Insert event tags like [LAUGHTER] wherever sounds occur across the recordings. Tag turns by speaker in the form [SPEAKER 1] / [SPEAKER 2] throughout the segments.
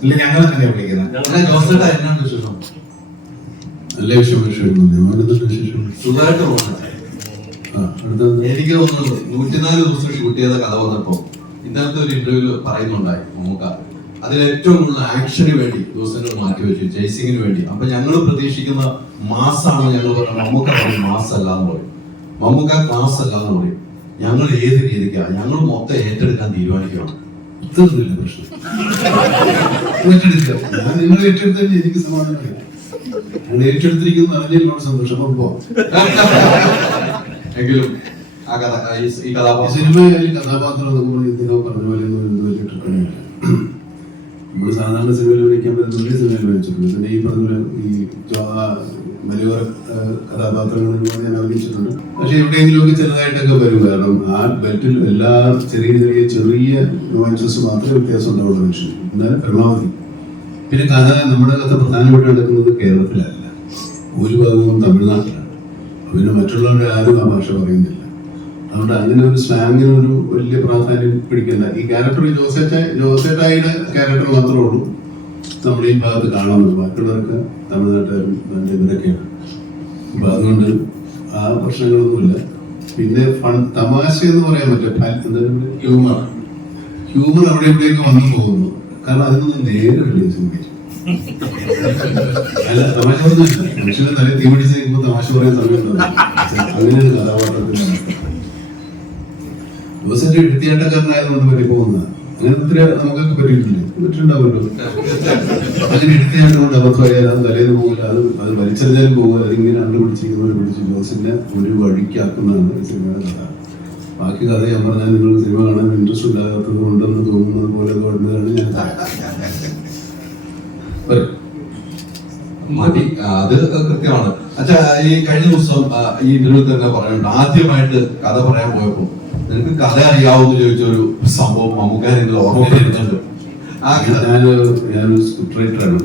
[SPEAKER 1] ഇല്ല ഞങ്ങൾ വിളിക്കുന്നത്
[SPEAKER 2] നല്ല വിഷയം
[SPEAKER 3] എനിക്ക് തോന്നുന്നു നൂറ്റിനാല് ദിവസം ഷൂട്ട് ചെയ്ത കഥ വന്നപ്പോ ഇന്നത്തെ ഒരു ഇന്റർവ്യൂൽ പറയുന്നുണ്ടായി നമുക്ക് അതിൽ ഏറ്റവും കൂടുതൽ ആക്ഷന് വേണ്ടി ദിവസങ്ങൾ മാറ്റി വെച്ചു ജയ്സിംഗിന് വേണ്ടി. അപ്പൊ ഞങ്ങൾ പ്രതീക്ഷിക്കുന്ന മാസാണ് ഞങ്ങൾ പറയുന്നത് മമ്മൂക്ക പറയും മാസ് അല്ല എന്ന് പറയും. മമ്മൂക്ക ക്ലാസ് അല്ല എന്ന് പറയും. ഞങ്ങൾ ഏത് രീതിക്കാണ് ഞങ്ങൾ മൊത്തം ഏറ്റെടുക്കാൻ തീരുമാനിക്കണം
[SPEAKER 2] ഇതൊന്നുമില്ല പ്രശ്നം. ഏറ്റെടുക്കുക ഞാൻ നിങ്ങൾ ഏറ്റെടുത്തതിന് എനിക്ക് സമാധാനമില്ല നിങ്ങൾ ഏറ്റെടുത്തിരിക്കുന്ന അറിഞ്ഞതിൽ വളരെ സന്തോഷം അപ്പോ
[SPEAKER 3] എങ്കിലും ആ കഥ ഈ- കഥാപാത്രം
[SPEAKER 2] സിനിമയായാലും കഥാപാത്രം നമ്മൾ ഇതിനോ പറഞ്ഞ പോലെ ഒന്നും വലിയ ട്രിപ്പണിയില്ല നമ്മൾ സാധാരണ സിനിമയിൽ വിളിക്കാൻ പറ്റുന്ന സിനിമയിൽ വിളിച്ചിട്ടുണ്ട്. പിന്നെ ഈ പറഞ്ഞ ഈ മലയോര കഥാപാത്രങ്ങൾ ഞാൻ അഭിനയിച്ചിട്ടുണ്ട്. പക്ഷെ എവിടെയെങ്കിലുമൊക്കെ ചെറുതായിട്ടൊക്കെ വരും. കാരണം ആ ബെറ്റിൽ എല്ലാ ചെറിയ ചെറിയ ചെറിയ നോയൻസസ് മാത്രമേ വ്യത്യാസം ഉണ്ടാവുള്ളൂ മനുഷ്യൻ എന്നാലും പരമാവധി. പിന്നെ കഥ നമ്മുടെ കഥ പ്രധാനമായിട്ട് നടക്കുന്നത് കേരളത്തിലല്ല. ഒരു ഭാഗവും തമിഴ്നാട്ടിലാണ്. പിന്നെ മറ്റുള്ളവരുടെ ആരും ആ ഭാഷ പറയുന്നില്ല. അതുകൊണ്ട് അങ്ങനെ ഒരു സ്ലാങ്ങിന് ഒരു വലിയ പ്രാധാന്യം പിടിക്കണ്ട. ഈ ക്യാരക്ടർ ജോസേറ്റ ജോസേറ്റായുടെ ക്യാരക്ടർ മാത്രമേ ഉള്ളൂ. നമ്മൾ ഈ ഭാഗത്ത് കാണാമല്ലോ ബാക്കിയുള്ളവരൊക്കെ തമിഴ്നാട്ടുകാരും ഇവരൊക്കെയാണ് അപ്പൊ അതുകൊണ്ട് ആ പ്രശ്നങ്ങളൊന്നുമില്ല. പിന്നെ ഫൺ തമാശ എന്ന് പറയാൻ പറ്റും ഹ്യൂമർ. ഹ്യൂമർ അവിടെ എവിടെയൊക്കെ വന്നു പോകുന്നു. കാരണം അതിനൊന്നും നേരെ സിനിമയിൽ അല്ല തമാശ ഒന്നുമില്ല. മനുഷ്യനെ നല്ല തീ പിടിച്ച് നിൽക്കുമ്പോൾ തമാശ പറയാൻ സമയമുണ്ടോ? അങ്ങനെയാണ് കഥാപാത്രത്തിന്റെ അവസ്ഥ ദിവസം എടുത്തിയാട്ടക്കാരനായതുകൊണ്ട് പറ്റി പോകുന്നത് അങ്ങനെ ഒത്തിരി നമുക്കൊക്കെ പറ്റിയിട്ടില്ലേ? അബദ്ധമായാൽ അത് വലിച്ചെറിഞ്ഞാലും പോകില്ല. അതിങ്ങനെ കണ്ടുപിടിച്ചിരിക്കുന്നവർ പിടിച്ച് ജോസിന്റെ ഒരു വഴിക്കാക്കുന്നതാണ് സിനിമയുടെ കഥ. ബാക്കി കഥ ഞാൻ പറഞ്ഞാൽ നിങ്ങൾ സിനിമ കാണാൻ ഇൻട്രസ്റ്റ് ഇല്ലാത്തത് കൊണ്ടെന്ന് തോന്നുന്നത് പോലെ ഞാൻ.
[SPEAKER 3] മതി. അത് കൃത്യമാണ്. അച്ഛാ ഈ കഴിഞ്ഞ ദിവസം ഈ ഇന്റർവ്യൂ തന്നെ ആദ്യമായിട്ട് കഥ പറയാൻ പോയപ്പോ നിനക്ക് കഥ. അറിയാവൂന്ന് ചോദിച്ച ഒരു സംഭവം മമ്മൂക്കാൻ നിങ്ങൾ ഓർമ്മ
[SPEAKER 2] ഞാനൊരു സ്ക്രിപ്റ്റ് റൈറ്ററാണ്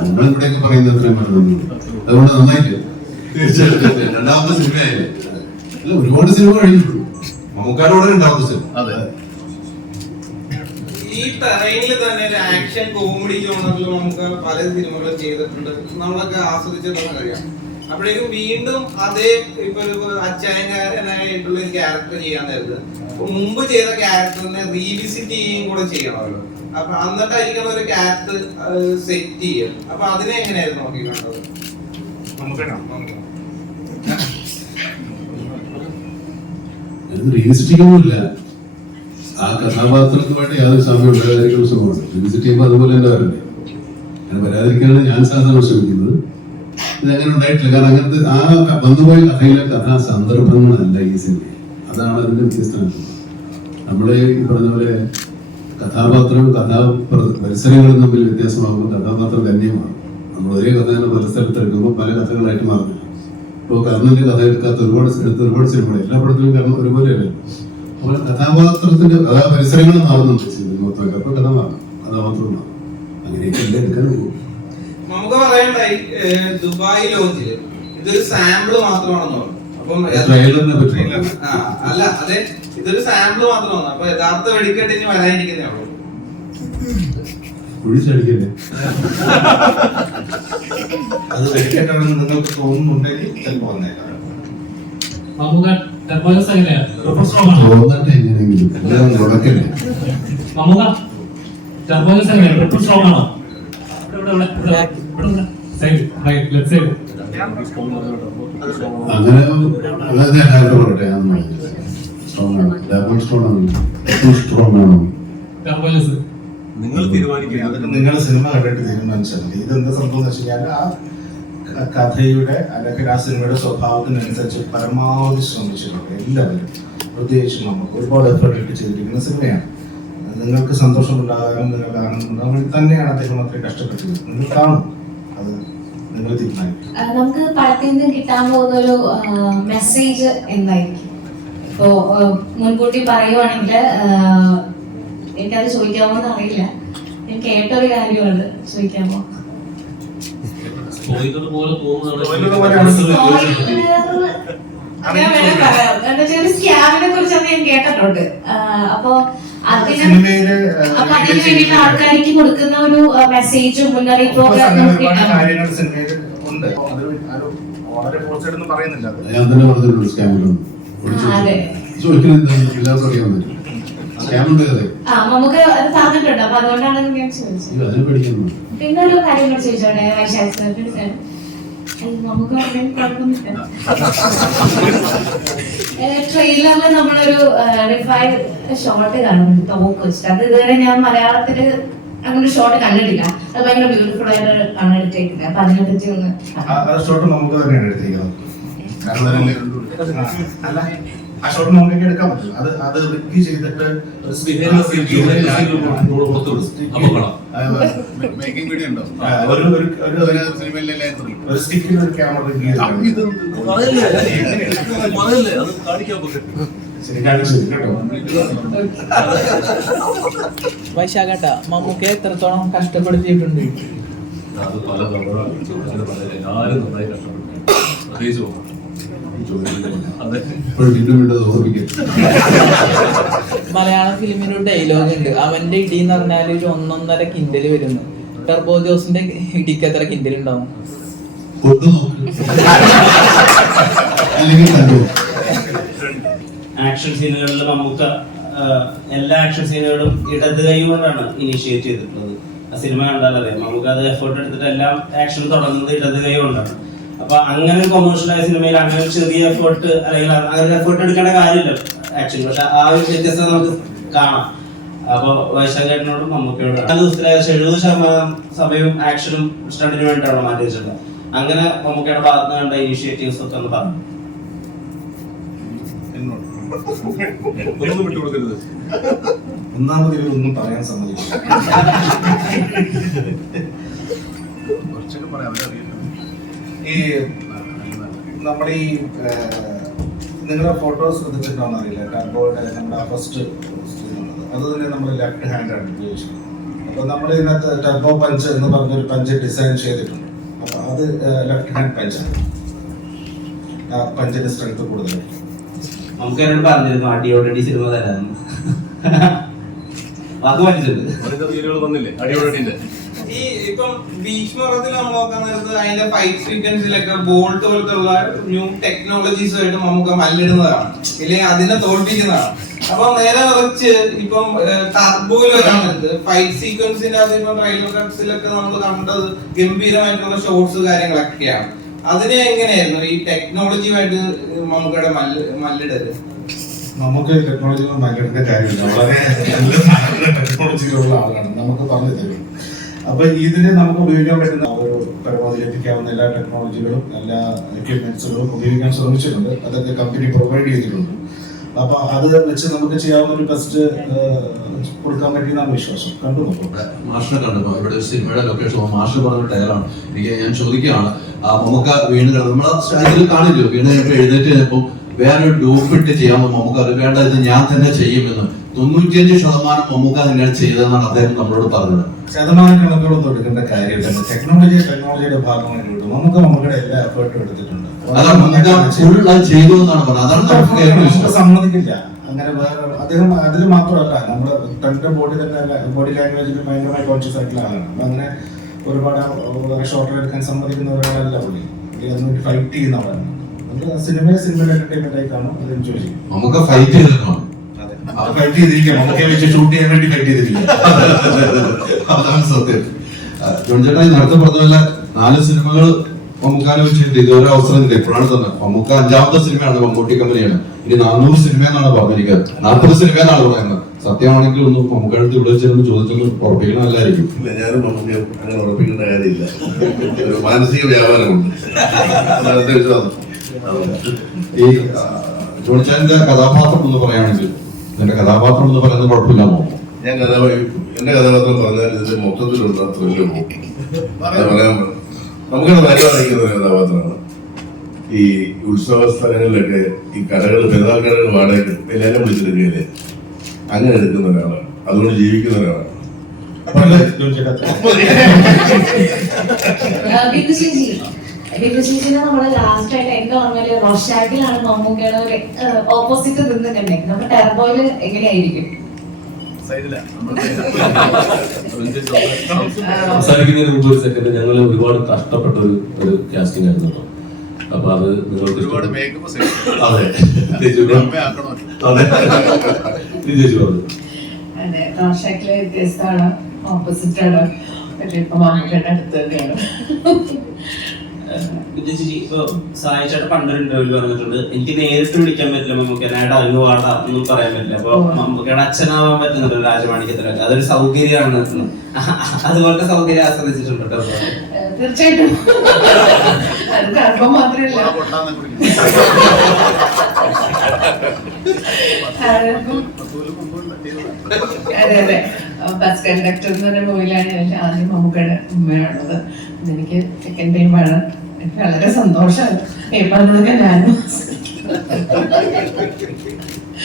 [SPEAKER 2] നമ്മളിവിടെയൊക്കെ പറയുന്നത് അത്രയും പറഞ്ഞു അതുകൊണ്ട് നന്നായിട്ട്.
[SPEAKER 3] തീർച്ചയായിട്ടും. രണ്ടാമത്തെ സിനിമയായില്ലേ
[SPEAKER 2] അല്ല ഒരുപാട് സിനിമ കഴിഞ്ഞിട്ടുണ്ട്
[SPEAKER 3] മമ്മൂക്കാരുടെ രണ്ടാമത്തെ സിനിമ
[SPEAKER 2] അതെ.
[SPEAKER 4] ഈ തന്നെ ഒരു ആക്ഷൻ കോമഡി ജോണറിൽ നമുക്ക് പല സിനിമകളും ചെയ്തിട്ടുണ്ട്. നമ്മളൊക്കെ ആസ്വദിച്ചിട്ടുള്ള കഴിയാം അപ്പോഴേക്കും വീണ്ടും അതേ ഇപ്പൊ ഒരു അച്ചായനായിട്ടുള്ള ഒരു ക്യാരക്ടർ ചെയ്യാൻ നേരത്ത്. അപ്പൊ മുമ്പ് ചെയ്ത ക്യാരക്ടറിനെ റീവിസിറ്റ് ചെയ്യുകയും കൂടെ ചെയ്യണമല്ലോ അപ്പൊ അന്നിട്ടായിരിക്കണം ഒരു ക്യാരക്ടർ സെറ്റ് ചെയ്യുക. അപ്പൊ അതിനെ എങ്ങനെയായിരുന്നു നോക്കി കണ്ടത്
[SPEAKER 2] അത് റീവിസിറ്റിങ്ങൊന്നുമില്ല ആ കഥാപാത്രത്തുമായിട്ട് യാതൊരു സാമ്യം ഉണ്ടാകാതിരിക്കുന്ന ശ്രമമാണ് റീവിസിറ്റ് ചെയ്യുമ്പോൾ അതുപോലെ തന്നെ വരണ്ടേ? അങ്ങനെ വരാതിരിക്കാനാണ് ഞാൻ സാധാരണ ശ്രമിക്കുന്നത് ഇത് അങ്ങനെ ഉണ്ടായിട്ടില്ല. കാരണം അങ്ങനത്തെ ആ വന്നുപോയ കഥയിലെ കഥാ സന്ദർഭങ്ങളല്ല ഈ സിനിമ. അതാണ് അതിന്റെ വ്യത്യസ്തമായിട്ടുള്ളത് നമ്മൾ ഈ പറഞ്ഞ പോലെ കഥാപാത്രവും കഥാ പരിസരങ്ങളും തമ്മിൽ വ്യത്യാസമാകുമ്പോൾ കഥാപാത്രം ധന്യമാണ് നമ്മൾ ഒരേ കഥ തന്നെ പല സ്ഥലത്ത് എടുക്കുമ്പോൾ പല കഥകളായിട്ട് മാറുന്നില്ല. ഇപ്പോൾ കർണന്റെ കഥ എടുക്കാത്ത ഒരുപാട് എടുത്ത് ഒരുപാട് സിനിമകൾ എല്ലാ പടത്തിലും കർണ ഒരുപോലെയല്ലേ അപ്പോൾ കഥാപാത്രത്തിന്റെ കഥാ പരിസരങ്ങൾ മാറുന്നുണ്ട് സിനിമ മൊത്തം. അപ്പോൾ കഥ മാറും. കഥാപാത്രം മാറും. അങ്ങനെയൊക്കെ എല്ലാം എടുക്കാൻ
[SPEAKER 4] നമുക്ക് പറയണ്ടായി ദുബായ് ലോഞ്ചിൽ ഇതൊരു സാമ്പിൾ മാത്രമാണെന്ന് പറഞ്ഞു. അപ്പം അല്ല അതെ ഇതൊരു സാമ്പിൾ മാത്രമാണ് അപ്പൊ യഥാർത്ഥ വെടിക്കെട്ട് ഇനി വരാനിരിക്കുന്നേ ഉള്ളൂ.
[SPEAKER 2] കുഴിച്ചടിക്കല്ലേ?
[SPEAKER 1] അത് വെടിക്കെട്ടാണെന്ന് നിങ്ങൾക്ക് തോന്നുന്നുണ്ടെങ്കിൽ ചിലപ്പോൾ വന്നേക്കാം
[SPEAKER 5] മമ്മൂക്ക ടെർബോജസ് ട്രിപ്പിൾ സ്ട്രോങ് ആണോ ഇവിടെ.
[SPEAKER 2] അങ്ങനെ അതായത് ഞാൻ നേരത്തെ പറയട്ടെ ഞാൻ സ്ട്രോങ് ആണ്. ഡബിൾ സ്ട്രോങ് ആണ്. സ്ട്രോങ് ആണോ.
[SPEAKER 6] നിങ്ങൾ തീരുമാനിക്കുക.
[SPEAKER 1] അതൊക്കെ നിങ്ങൾ സിനിമ കണ്ടിട്ട് തീരുമാനിച്ചാൽ ഇത് ഇതെന്താ സംഭവം എന്ന് വെച്ച് കഴിഞ്ഞാൽ ആ കഥയുടെ അല്ലെങ്കിൽ ആ സിനിമയുടെ സ്വഭാവത്തിനനുസരിച്ച് പരമാവധി ശ്രമിച്ചിട്ടുണ്ട്. എല്ലാവരും. പ്രത്യേകിച്ചും നമുക്ക് ഒരുപാട് എഫേർട്ട് ഇട്ട് ചെയ്തിരിക്കുന്ന സിനിമയാണ് നിങ്ങൾക്ക് സന്തോഷമുണ്ടാകാനും നിങ്ങൾക്ക് ആനന്ദം തന്നെയാണ് അദ്ദേഹം അത്രയും കഷ്ടപ്പെട്ടത് നിങ്ങൾ കാണും. അത് നിങ്ങൾ തീരുമാനിക്കും.
[SPEAKER 7] നമുക്ക് പടത്തിൽ നിന്ന് കിട്ടാൻ പോകുന്ന ഒരു മെസ്സേജ് എന്തായിരിക്കും? ഇപ്പോ മുൻകൂട്ടി പറയുവാണെങ്കിൽ എനിക്കത് ചോദിക്കാമോ എന്ന് അറിയില്ല ഞാൻ കേട്ടൊരു കാര്യമാണ് ചോദിക്കാമോ? സ്കാമിനെ കുറിച്ചൊക്കെ ഞാൻ കേട്ടിട്ടുണ്ട്. അപ്പോ
[SPEAKER 1] സിനിമയിൽ
[SPEAKER 7] അപ്പൊ അതിന് വേണ്ടിയിട്ട് ആൾക്കാർക്ക് കൊടുക്കുന്ന ഒരു മെസ്സേജും മുന്നറിയിപ്പും
[SPEAKER 1] കാര്യങ്ങൾ സിനിമയിൽ ഉണ്ട്. അത് ആരും വളരെ പോസ്റ്റൊന്നും പറയുന്നില്ല
[SPEAKER 2] ഞാൻ തന്നെ പറഞ്ഞിട്ടുണ്ട് സ്കാമിലുണ്ട് എല്ലാവർക്കും അറിയാൻ പറ്റും
[SPEAKER 7] നമുക്ക് അത് പറഞ്ഞിട്ടുണ്ട് അപ്പൊ അതുകൊണ്ടാണ് ഞാൻ ചോദിച്ചത്. പിന്നെ ഒരു കാര്യം ചോദിച്ചോട്ടെ നമുക്ക് കുഴപ്പമൊന്നുമില്ല ട്രെയിലറിൽ നമ്മളൊരു റിഫൈഡ് ഷോട്ട് കാണുന്നുണ്ട് തോക്ക് വെച്ചിട്ട് അത് ഇതുവരെ ഞാൻ മലയാളത്തിൽ അങ്ങനെ ഒരു ഷോട്ട് കണ്ടിട്ടില്ല. അത് ഭയങ്കര ബ്യൂട്ടിഫുൾ ആയിട്ട് ആണ് എടുത്തേക്കുന്നത്. അപ്പൊ അതിനെ പറ്റി ഒന്ന്
[SPEAKER 1] ഷോട്ട് നമുക്ക് തന്നെയാണ് എടുത്തിരിക്കുന്നത് ആ, ഷോട്ട് നമുക്ക് എടുക്കാൻ പറ്റും അത് അത് റിക്കി ചെയ്തിട്ട് ഒരു sticker
[SPEAKER 2] മേക്കിംഗ് വീഡിയോ ഉണ്ടോ?
[SPEAKER 1] ഒരു ഒരു- സ്റ്റിക്കിൽ ക്യാമറ
[SPEAKER 8] വൈശാഖട്ട മമ്മൂക്കെ എത്രത്തോളം കഷ്ടപ്പെടുത്തിയിട്ടുണ്ട്?
[SPEAKER 6] അത് പല തവണ ചോദിച്ചത് പല എല്ലാവരും നന്നായി കഷ്ടപ്പെട്ടു പ്രത്യേകിച്ച്
[SPEAKER 2] ഇപ്പോൾ വീണ്ടും വീണ്ടും അത് ഓർമ്മിക്കും.
[SPEAKER 8] മലയാളം ഫിലിമിന് ഒരു ഡയലോഗ് ഉണ്ട്. അവന്റെ ഇടി എന്ന് പറഞ്ഞാൽ ഒരു ഒന്നൊന്നര കിൻഡൽ വരുന്നു. ടർബോ ജോസിന്റെ ഇടിക്ക് എത്ര കിൻഡൽ ഉണ്ടാവും?
[SPEAKER 9] ആക്ഷൻ സീനുകളിൽ നമുക്ക് എല്ലാ ആക്ഷൻ സീനുകളും ഇടത് കൈ കൊണ്ടാണ് ഇനിഷ്യേറ്റ് ചെയ്തിട്ടുള്ളത്. ആ സിനിമ കണ്ടാലറിയാം. നമുക്ക് അത് എഫേർട്ട് എടുത്തിട്ട് എല്ലാം ആക്ഷൻ തുടങ്ങുന്നത് ഇടത് കൈ കൊണ്ടാണ്. അപ്പൊ അങ്ങനെ കൊമേഴ്ഷ്യലായ ആയ സിനിമയിൽ അങ്ങനെ ചെറിയ എഫേർട്ട് അല്ലെങ്കിൽ അങ്ങനെ എഫേർട്ട് എടുക്കേണ്ട കാര്യമില്ല. ആക്ച്വലി പക്ഷെ ആ ഒരു വ്യത്യസ്തത നമുക്ക് കാണാം. അപ്പൊ വൈശാഖേട്ടനോടും മമ്മൂക്കയോടും. നാല് ദിവസത്തിലെ ഏകദേശം എഴുപത് ശതമാനം സമയവും ആക്ഷനും സ്റ്റണ്ടിന് വേണ്ടിയിട്ടാണ് മാറ്റി വെച്ചിട്ടുള്ളത് അങ്ങനെ മമ്മൂക്കയുടെ ഭാഗത്ത് കണ്ട ഇനിഷ്യേറ്റീവ്സ് ഒക്കെ ഒന്ന് പറഞ്ഞു
[SPEAKER 1] ഒന്നാമത് ഒന്നും പറയാൻ സമ്മതിക്കില്ല.
[SPEAKER 2] കുറച്ചൊക്കെ പറയാം. അവരറിയില്ല.
[SPEAKER 1] ഈ നമ്മുടെ ഈ നിങ്ങളുടെ ഫോട്ടോസ് ശ്രദ്ധിച്ചിട്ടുണ്ടോന്ന് അറിയില്ല. ടർബോയുടെ നമ്മുടെ ഫസ്റ്റ് അത് തന്നെ നമ്മൾ ലെഫ്റ്റ് ഹാൻഡ് ആണ് ഉപയോഗിച്ചത്. അപ്പൊ നമ്മൾ ഇതിനകത്ത് ടർബോ പഞ്ച് എന്ന് പറഞ്ഞൊരു പഞ്ച് ഡിസൈൻ ചെയ്തിട്ടുണ്ട്. അപ്പൊ അത് ലെഫ്റ്റ് ഹാൻഡ് പഞ്ചാണ് ആ പഞ്ചിന്റെ സ്ട്രെങ്ത് കൂടുതലായിരിക്കും
[SPEAKER 9] നമുക്ക് എന്നോട് പറഞ്ഞിരുന്നു അടിയോടടി സിനിമ തരാമെന്ന് വാക്ക്
[SPEAKER 6] അതിന്റെ റീലുകൾ വന്നില്ലേ? അടിയോടത്തിന്റെ
[SPEAKER 4] ഈ ഇപ്പം നമ്മൾ നോക്കാൻ നേരത്ത് അതിന്റെ ഫൈറ്റ് സീക്വൻസിലൊക്കെ ബോൾട്ട് പോലത്തെ ന്യൂ ന്യൂ ടെക്നോളജീസുമായിട്ട് നമുക്ക് മല്ലിടുന്നതാണ്. ഇല്ലെങ്കിൽ അതിനെ തോൽപ്പിക്കുന്നതാണ്. അപ്പൊ നേരെ നിറച്ച് ഇപ്പം ടർബോയിൽ വരാൻ ഫൈറ്റ് സീക്വൻസിന്റെ അത് ഇപ്പം ട്രെയിലർ കട്ട്സിലൊക്കെ നമ്മൾ കണ്ടത് ഗംഭീരമായിട്ടുള്ള ഷോർട്സ് കാര്യങ്ങളൊക്കെയാണ്. അതിന് എങ്ങനെയായിരുന്നു ഈ ടെക്നോളജിയുമായിട്ട് മമ്മൂക്കയുടെ മല്ല് മല്ലിടരുത്
[SPEAKER 1] നമുക്ക് ടെക്നോളജി ഭയങ്കര കാര്യമില്ല. വളരെ നല്ല ടെക്നോളജിയിലുള്ള ആളാണ്. നമുക്ക് പറഞ്ഞു തരും അപ്പൊ ഇതിന് നമുക്ക് ഉപയോഗിക്കാൻ പറ്റുന്ന ഒരു പരമാവധി ലഭിക്കാവുന്ന എല്ലാ ടെക്നോളജികളും എല്ലാ എക്യുപ്മെന്റ്സുകളും ഉപയോഗിക്കാൻ ശ്രമിച്ചിട്ടുണ്ട്. അതൊക്കെ കമ്പനി പ്രൊവൈഡ് ചെയ്തിട്ടുണ്ട്. അപ്പൊ അത് വെച്ച് നമുക്ക് ചെയ്യാവുന്ന ഒരു ടെസ്റ്റ് കൊടുക്കാൻ പറ്റിയെന്നാണ് വിശ്വാസം. കണ്ടു നോക്കും.
[SPEAKER 3] മാഷിനെ കണ്ടു. ഇവിടെ സിനിമയുടെ ലൊക്കേഷൻ മാഷ് പറഞ്ഞ ടയറാണ് എനിക്ക് ഞാൻ ചോദിക്കുകയാണ്. നമുക്ക് വീണ് നമ്മൾ ഇതിൽ കാണില്ലോ വീണ് എഴുന്നേറ്റ് കഴിഞ്ഞപ്പോ വേറൊരു ഡൂപ്പിട്ട് ചെയ്യാമെന്ന് മമ്മൂക്ക അത് വേണ്ട ഇത് ഞാൻ തന്നെ ചെയ്യുമെന്ന്. തൊണ്ണൂറ്റിയഞ്ച് ശതമാനം മമ്മൂക്ക തന്നെയാണ് ചെയ്തതെന്നാണ് അദ്ദേഹം നമ്മളോട് പറഞ്ഞത്.
[SPEAKER 1] ശതമാനം കണക്കുകളൊന്നും എടുക്കേണ്ട കാര്യമില്ല. ടെക്നോളജി ടെക്നോളജിയുടെ ഭാഗമായിട്ട് നമുക്ക് നമ്മുടെ എല്ലാ എഫേർട്ടും എടുത്തിട്ടുണ്ട്.
[SPEAKER 3] അതാണ് മമ്മൂക്ക ഫുൾ അത് ചെയ്തു എന്നാണ് പറഞ്ഞത്. അതാണ് നമുക്ക് ഏറ്റവും ഇഷ്ടം.
[SPEAKER 1] സമ്മതിക്കില്ല. അങ്ങനെ വേറെ അദ്ദേഹം അതിൽ മാത്രമല്ല നമ്മുടെ തന്റെ ബോഡി തന്നെ ബോഡി ലാംഗ്വേജിൽ ഭയങ്കരമായി കോൺഷ്യസ് ആയിട്ടുള്ള ആളാണ്. അങ്ങനെ ഒരുപാട് ഷോർട്ടർ എടുക്കാൻ സമ്മതിക്കുന്ന ഒരാളല്ല പുള്ളി ഫൈറ്റ് ചെയ്യുന്ന ആളാണ് നമുക്ക്
[SPEAKER 3] ഫൈറ്റ് ചെയ്തിട്ടാണ്
[SPEAKER 1] ഫൈറ്റ് ചെയ്തിരിക്കാം. നമുക്ക് വെച്ച് ഷൂട്ട് ചെയ്യാൻ വേണ്ടി ഫൈറ്റ് ചെയ്തിരിക്കാം.
[SPEAKER 3] അതാണ് സത്യം. ജോൺ ചേട്ടാ നേരത്തെ പറഞ്ഞ നാല് സിനിമകൾ മമ്മൂക്കാനെ വെച്ചിട്ട് ഇതുവരെ അവസരം ഇല്ല ഇപ്പോഴാണ് തന്നെ മമ്മൂക്ക അഞ്ചാമത്തെ സിനിമയാണ് മമ്മൂട്ടി കമ്പനിയാണ് ഇനി നാനൂറ് സിനിമ എന്നാണ് പറഞ്ഞിരിക്കുന്നത് നാൽപ്പത് സിനിമ എന്നാണ് പറയുന്നത്. സത്യമാണെങ്കിൽ ഒന്ന് മമ്മൂക്ക അടുത്ത് ഇവിടെ വെച്ചൊന്ന് ചോദിച്ചൊന്ന് ഉറപ്പിക്കണം നല്ലതായിരിക്കും.
[SPEAKER 10] ഇല്ല ഞാനും നമുക്ക് അങ്ങനെ ഉറപ്പിക്കേണ്ട കാര്യമില്ല. ഒരു മാനസിക വ്യാപാരമുണ്ട്.
[SPEAKER 3] ഈ ജോണിച്ചാന്റെ കഥാപാത്രം എന്ന് പറയുകയാണെങ്കിൽ എന്റെ കഥാപാത്രം എന്ന് പറയുന്നത് കുഴപ്പമില്ലാമോ
[SPEAKER 10] ഞാൻ കഥാപാത്രം എന്റെ കഥാപാത്രം പറഞ്ഞാൽ ഇതിന്റെ മൊത്തത്തിലുള്ള ത്രില്ല് അത് പറയാൻ. നമുക്കത് വരവാദിക്കുന്ന ഒരു കഥാപാത്രമാണ്. ഈ ഉത്സവ സ്ഥലങ്ങളിലൊക്കെ ഈ കടകൾ പെരുന്നാൾ കടകൾ വാടക എല്ലാവരും വിളിച്ചെടുക്കുകയില്ലേ അങ്ങനെ എടുക്കുന്ന ഒരാളാണ്. അതുകൊണ്ട് ജീവിക്കുന്ന ഒരാളാണ്.
[SPEAKER 1] അപ്പൊ
[SPEAKER 7] ബിന്ദുശ്രീജി ബിന്ദുശ്രീജിനെ നമ്മൾ ലാസ്റ്റ് ആയിട്ട് എന്റെ ഓർമ്മയിൽ റോഷാക്കിലാണ് മമ്മൂക്കയുടെ ഒരു ഓപ്പോസിറ്റ് നിന്ന് നമ്മുടെ ടെർബോയിൽ എങ്ങനെയായിരിക്കും? [LAUGHS]
[SPEAKER 6] സംസാരിക്കുന്നതിന് മുമ്പ് ഒരു സെക്കൻഡ് ഞങ്ങൾ ഒരുപാട് കഷ്ടപ്പെട്ട ഒരു ഒരു കാസ്റ്റിംഗ് ആയിരുന്നു കേട്ടോ. അപ്പൊ അത് നിങ്ങൾക്ക്. അതെ. അതെ ഇത് ചേച്ചി പറഞ്ഞു
[SPEAKER 11] അതെ. റോഷാക്കിലെ വ്യത്യസ്തമാണ്. ഓപ്പോസിറ്റ് ആണ്. പക്ഷെ ഇപ്പൊ മാമൂലിയുടെ അടുത്ത് തന്നെയാണ്.
[SPEAKER 9] ചേച്ചി ഇപ്പൊ സായി ചേട്ടൻ പണ്ടൊരു ഇന്റർവ്യൂ പറഞ്ഞിട്ടുണ്ട്. എനിക്ക് നേരിട്ട് വിളിക്കാൻ പറ്റില്ല മമ്മൂക്കനെ അറിവ് പാടാ ഒന്നും പറയാൻ പറ്റില്ല. അപ്പൊ മമ്മൂക്കയുടെ അച്ഛനാവാൻ പറ്റുന്നുണ്ട് രാജമാണിക്യത്തിലൊക്കെ അതൊരു സൗകര്യമാണ്. അതുപോലത്തെ സൗകര്യം ആസ്വദിച്ചിട്ടുണ്ട് കേട്ടോ.
[SPEAKER 11] തീർച്ചയായിട്ടും. അത് ഗർഭം മാത്രമല്ല. അതിപ്പം- അതെ അതെ. ബസ് കണ്ടക്ടർ എന്ന് പറഞ്ഞ മൂവിലാണ് ഞാൻ ആദ്യം മമ്മൂക്കയുടെ ഉമ്മയാണുള്ളത്. എനിക്ക് സെക്കൻഡ് ടൈമാണ് വളരെ സന്തോഷമാണ് ഈ പറഞ്ഞതൊക്കെ ഞാനും